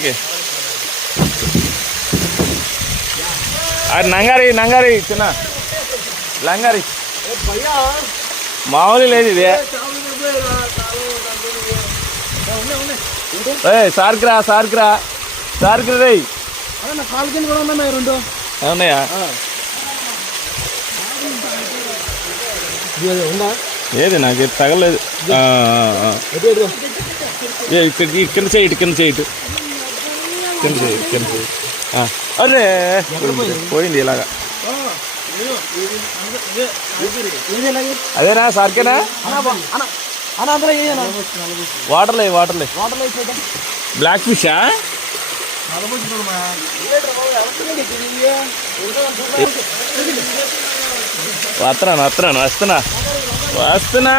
అక్కడికి. అది నంగారి చిన్న లంగారి మామూలు లేదు ఇది. సార్కిరా రే. అవునాయా? ఏది నాకు తగలేదు. కింద చేయి. అరే పోయింది ఇలాగా. అదేనా సార్కేనా? వాటర్లే బ్లాక్ ఫిషా? వస్తున్నా